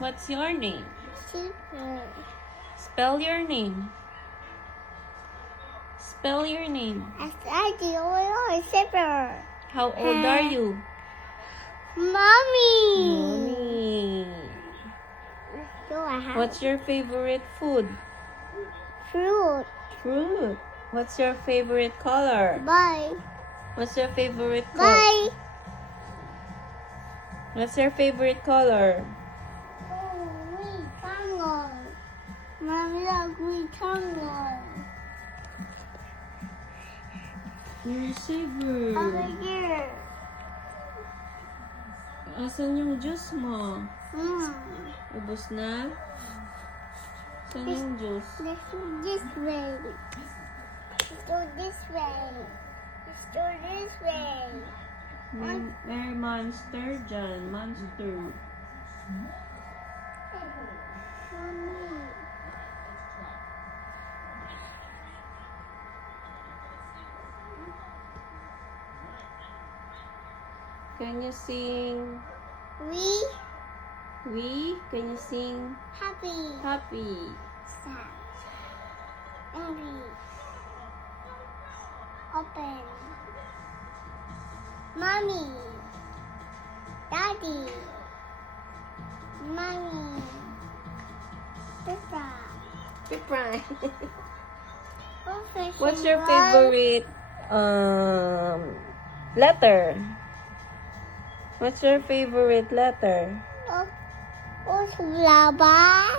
What's your name? Zipper. Spell your name. Spell your name. Zipper. How old are you? Mommy. Mommy. Do I have What's your favorite food? fruit? Fruit. What's your favorite color? Bye. What's your favorite color? Bye. What's your favorite color? Oh, we tango. Mommy, look, we tango. Your saver. Over here. Asan yung juice mo? Mm. Ubus na? Saan yung juice? Let's do this way. Let's do this way. Let's do this way. May monster dyan. Monster. Mommy. Can you sing? We Can you sing? happy. Happy. Sad. Angry. Open. Mommy. Daddy. Mommy. Papa. Surprise. Professional. What's your favorite letter? What's your favorite letter? Oh, lava.